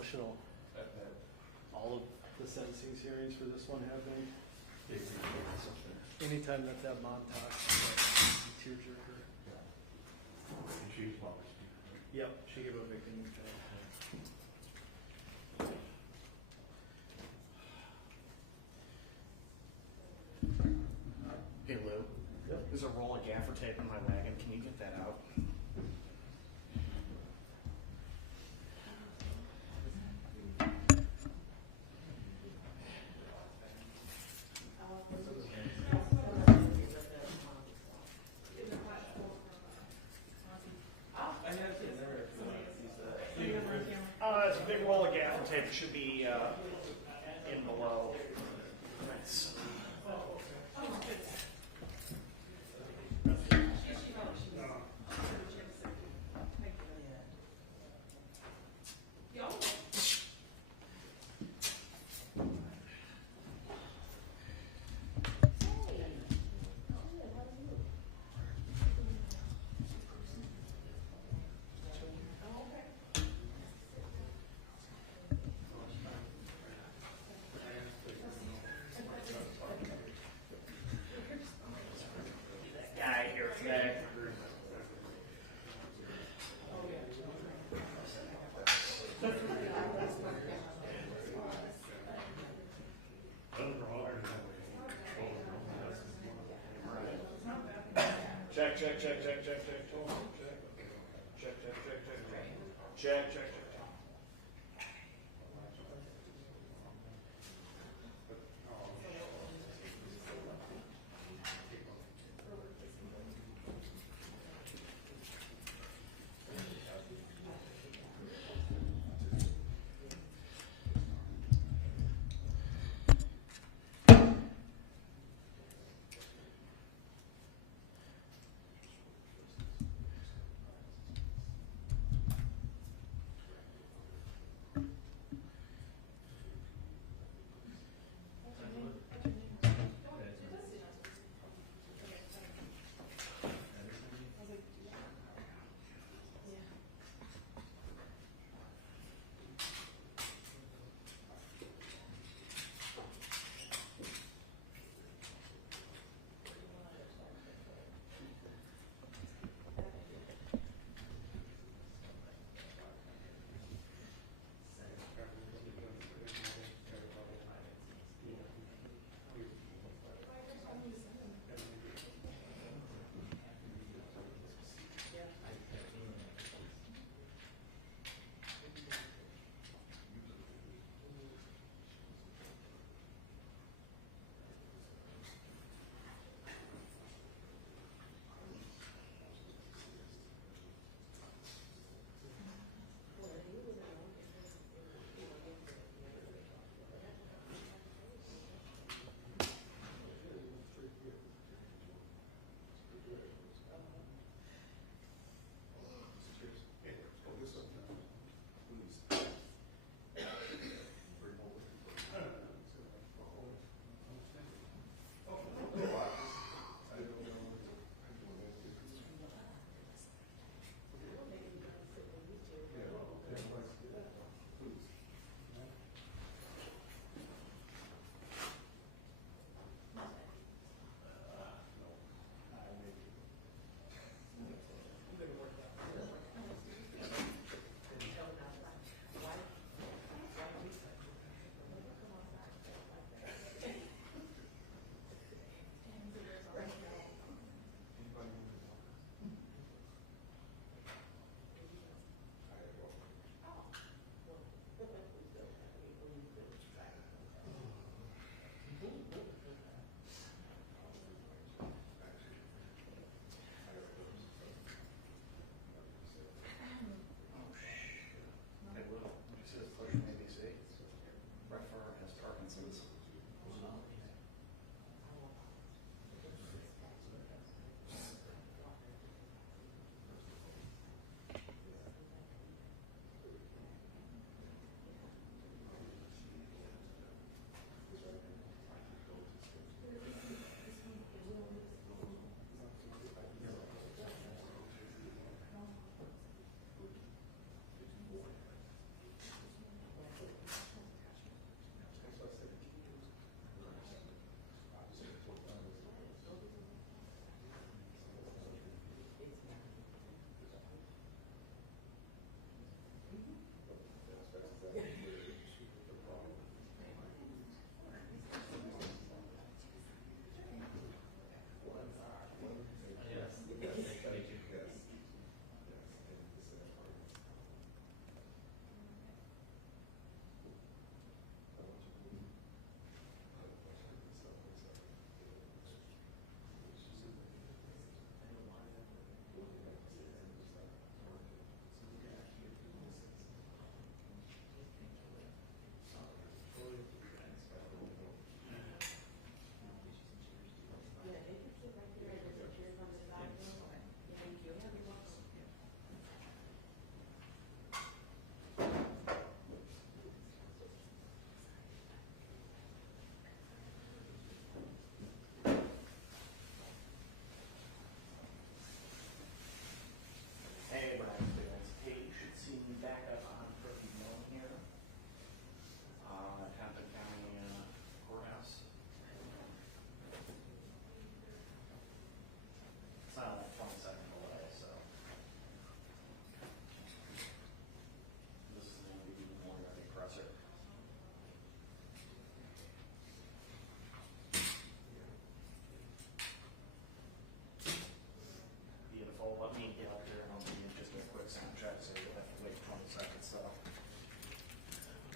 emotional. All of the sentencing hearings for this one have been. Anytime that mom talks, it's a tearjerker. Yep, she gave a victim impact. Hey Lou, Yep. there's a roll of gaffer tape in my wagon. Can you get that out? It's a big roll of gaffer tape. It should be in below. Thanks. Guy here today. Check, check, check, check, check, check, check, check, check, check, check.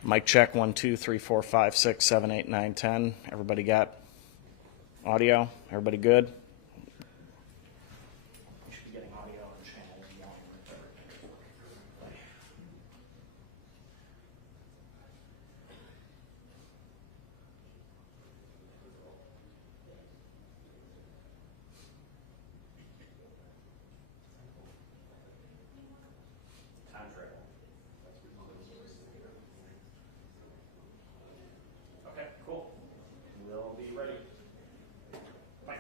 Mic check, 1, 2, 3, 4, 5, 6, 7, 8, 9, 10. Everybody got audio? Everybody good? You should be getting audio on channel 1 with everything. Time travel. Okay, cool. We'll be ready. Bye.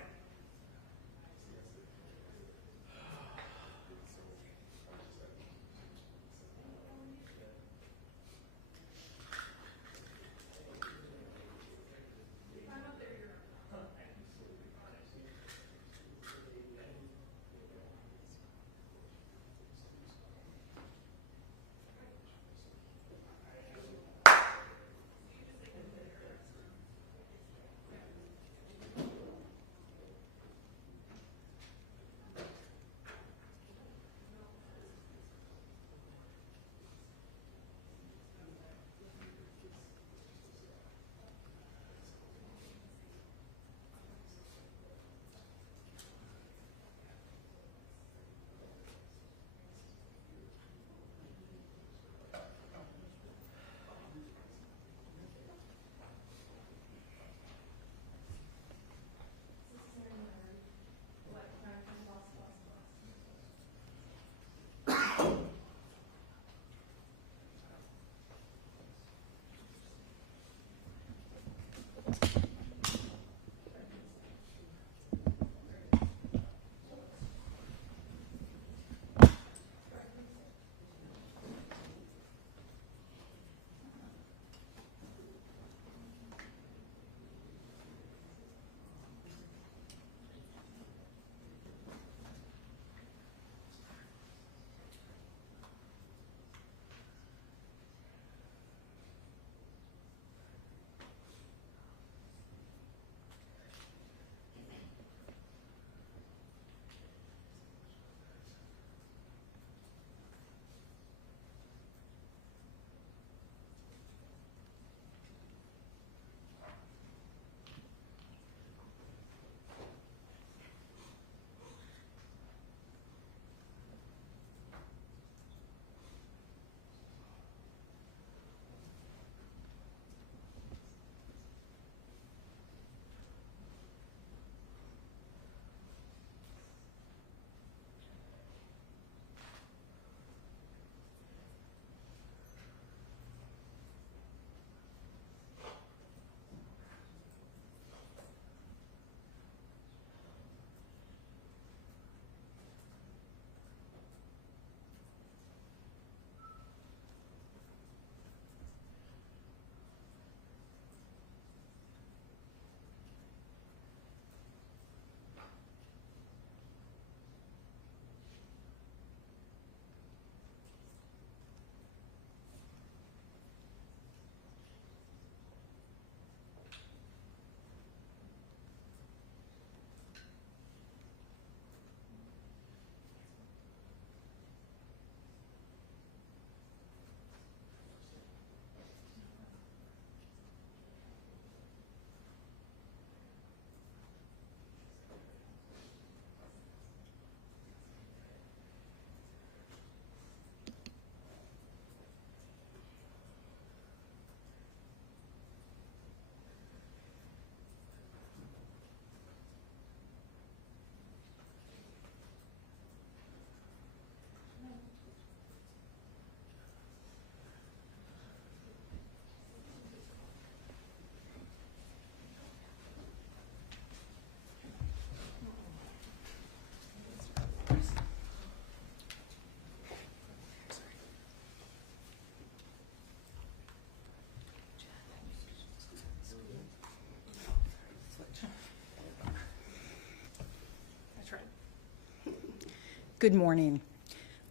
Good morning.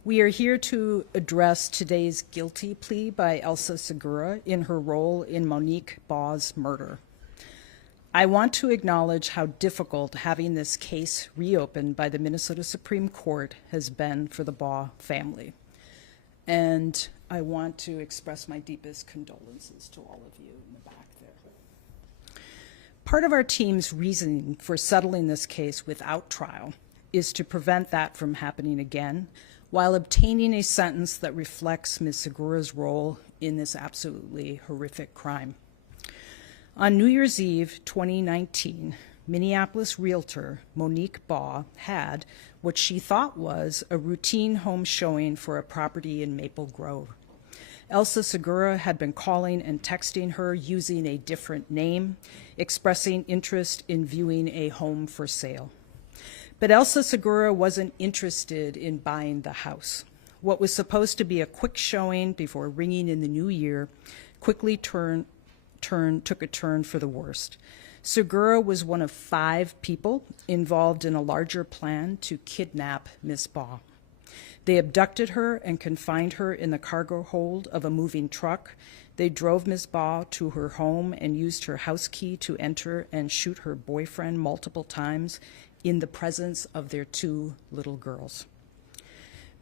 We are here to address today's guilty plea by Elsa Segura in her role in Monique Baugh's murder. I want to acknowledge how difficult having this case reopened by the Minnesota Supreme Court has been for the Baugh family. and I want to express my deepest condolences to all of you in the back there. Part of our team's reasoning for settling this case without trial is to prevent that from happening again, while obtaining a sentence that reflects Ms. Segura's role in this absolutely horrific crime. On New Year's Eve 2019, Minneapolis realtor Monique Baugh had what she thought was a routine home showing for a property in Maple Grove. Elsa Segura had been calling and texting her using a different name, expressing interest in viewing a home for sale. But Elsa Segura wasn't interested in buying the house. What was supposed to be a quick showing before ringing in the new year quickly took a turn for the worst. Segura was one of 5 people involved in a larger plan to kidnap Ms. Baugh. They abducted her and confined her in the cargo hold of a moving truck. They drove Ms. Baugh to her home and used her house key to enter and shoot her boyfriend multiple times in the presence of their 2 little girls.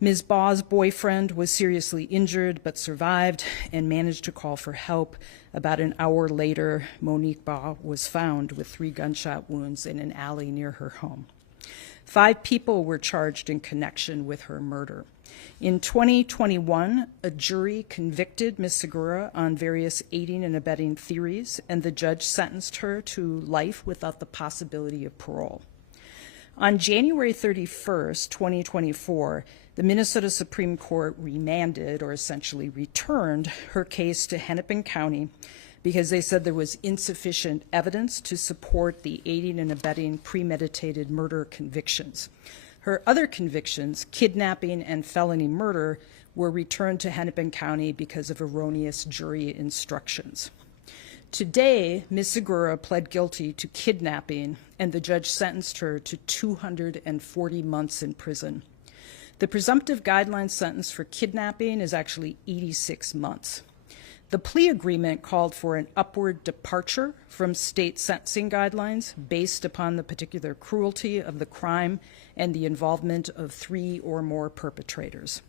Ms. Baugh's boyfriend was seriously injured but survived and managed to call for help. About an hour later, Monique Baugh was found with 3 gunshot wounds in an alley near her home. 5 people were charged in connection with her murder. In 2021, a jury convicted Ms. Segura on various aiding and abetting theories, and the judge sentenced her to life without the possibility of parole. On January 31st, 2024, the Minnesota Supreme Court remanded, or essentially returned, her case to Hennepin County because they said there was insufficient evidence to support the aiding and abetting premeditated murder convictions. Her other convictions, kidnapping and felony murder, were returned to Hennepin County because of erroneous jury instructions. Today, Ms. Segura pled guilty to kidnapping, and the judge sentenced her to 240 months in prison. The presumptive guideline sentence for kidnapping is actually 86 months. The plea agreement called for an upward departure from state sentencing guidelines based upon the particular cruelty of the crime and the involvement of 3 or more perpetrators.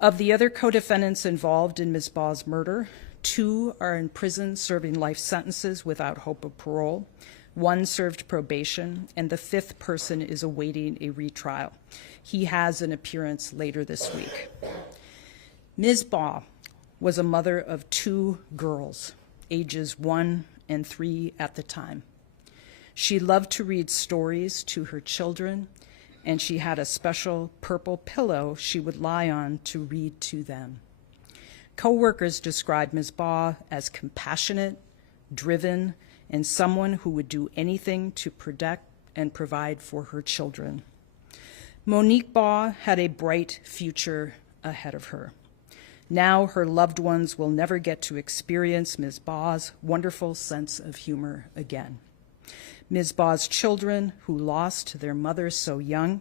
Of the other co-defendants involved in Ms. Baugh's murder, 2 are in prison serving life sentences without hope of parole. 1 served probation, and the 5th person is awaiting a retrial. He has an appearance later this week. Ms. Baugh was a mother of 2 girls, ages 1 and 3 at the time. She loved to read stories to her children, and she had a special purple pillow she would lie on to read to them. Co-workers described Ms. Baugh as compassionate, driven, and someone who would do anything to protect and provide for her children. Monique Baugh had a bright future ahead of her. Now her loved ones will never get to experience Ms. Baugh's wonderful sense of humor again. Ms. Baugh's children, who lost their mother so young,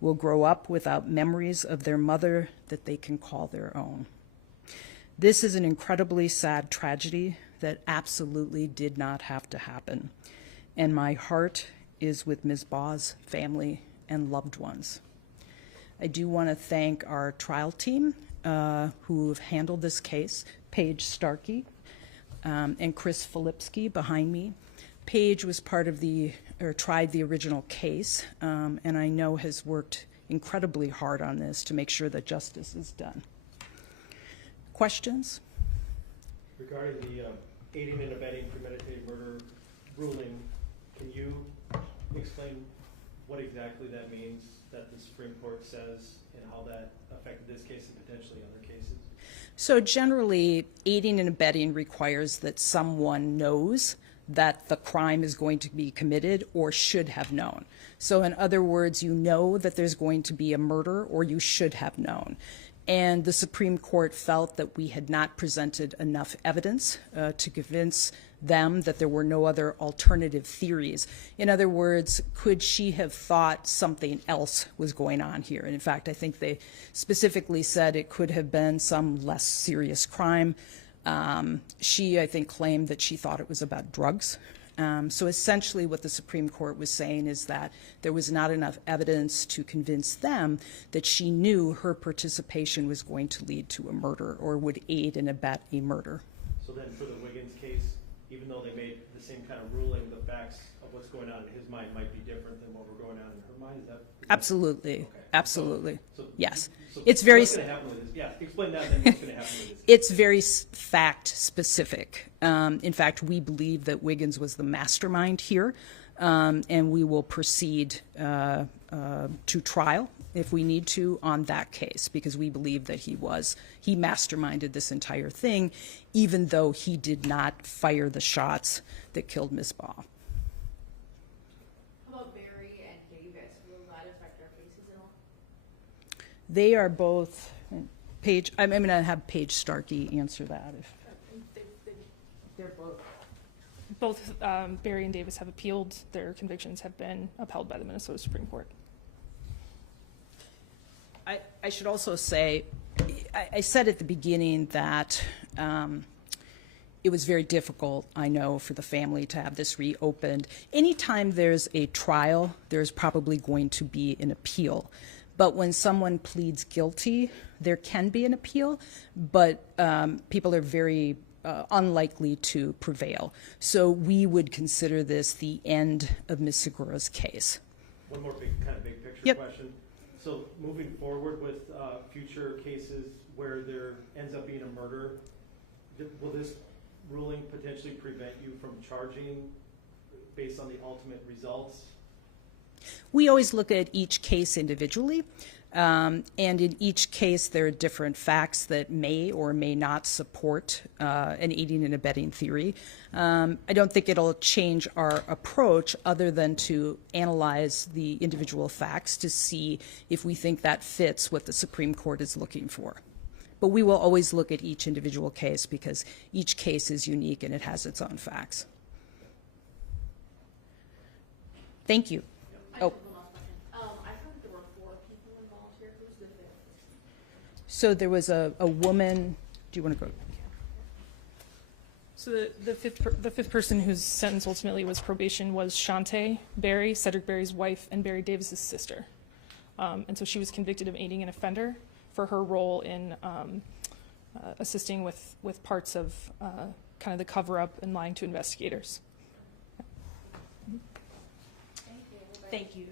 will grow up without memories of their mother that they can call their own. This is an incredibly sad tragedy that absolutely did not have to happen, and my heart is with Ms. Baugh's family and loved ones. I do want to thank our trial team who have handled this case, Paige Starkey and Chris Filipski behind me. Paige was tried the original case, and I know has worked incredibly hard on this to make sure that justice is done. Questions? Regarding the aiding and abetting premeditated murder ruling, can you explain what exactly that means that the Supreme Court says and how that affected this case and potentially other cases? So generally, aiding and abetting requires that someone knows that the crime is going to be committed or should have known. So in other words, you know that there's going to be a murder or you should have known. And the Supreme Court felt that we had not presented enough evidence to convince them that there were no other alternative theories. In other words, could she have thought something else was going on here? And in fact, I think they specifically said it could have been some less serious crime. She, I think, claimed that she thought it was about drugs. So essentially what the Supreme Court was saying is that there was not enough evidence to convince them that she knew her participation was going to lead to a murder or would aid and abet a murder. So then for the Wiggins case, even though they made the same kind of ruling, the facts of what's going on in his mind might be different than what were going on in her mind? Is that Absolutely. Okay. Absolutely. So- yes. So It's very... what's going to happen with this? Yeah, explain that and then what's going to happen with this. It's very fact specific. In fact, we believe that Wiggins was the mastermind here, and we will proceed to trial if we need to on that case, because we believe that he masterminded this entire thing, even though he did not fire the shots that killed Ms. Baugh. How about Barry and Davis? Will that affect our cases at all? They are both, Paige, I'm going to have Paige Starkey answer that. They're both. Barry and Davis have appealed. Their convictions have been upheld by the Minnesota Supreme Court. I should also say, I said at the beginning that it was very difficult, I know, for the family to have this reopened. Anytime there's a trial, there's probably going to be an appeal. But when someone pleads guilty, there can be an appeal, but people are very unlikely to prevail. So we would consider this the end of Ms. Segura's case. One more big picture Yep. question. So moving forward with future cases where there ends up being a murder, will this ruling potentially prevent you from charging based on the ultimate results? We always look at each case individually, and in each case there are different facts that may or may not support an aiding and abetting theory. I don't think it'll change our approach other than to analyze the individual facts to see if we think that fits what the Supreme Court is looking for. But we will always look at each individual case because each case is unique and it has its own facts. Thank you. I have one last question. I heard there were 4 people involved here. Who's the 5th? So there was a woman. Do you want to go? So the fifth person whose sentence ultimately was probation was Shantae Barry, Cedric Barry's wife, and Barry Davis's sister. And so she was convicted of aiding an offender for her role in assisting with parts of kind of the cover-up and lying to investigators. Thank you.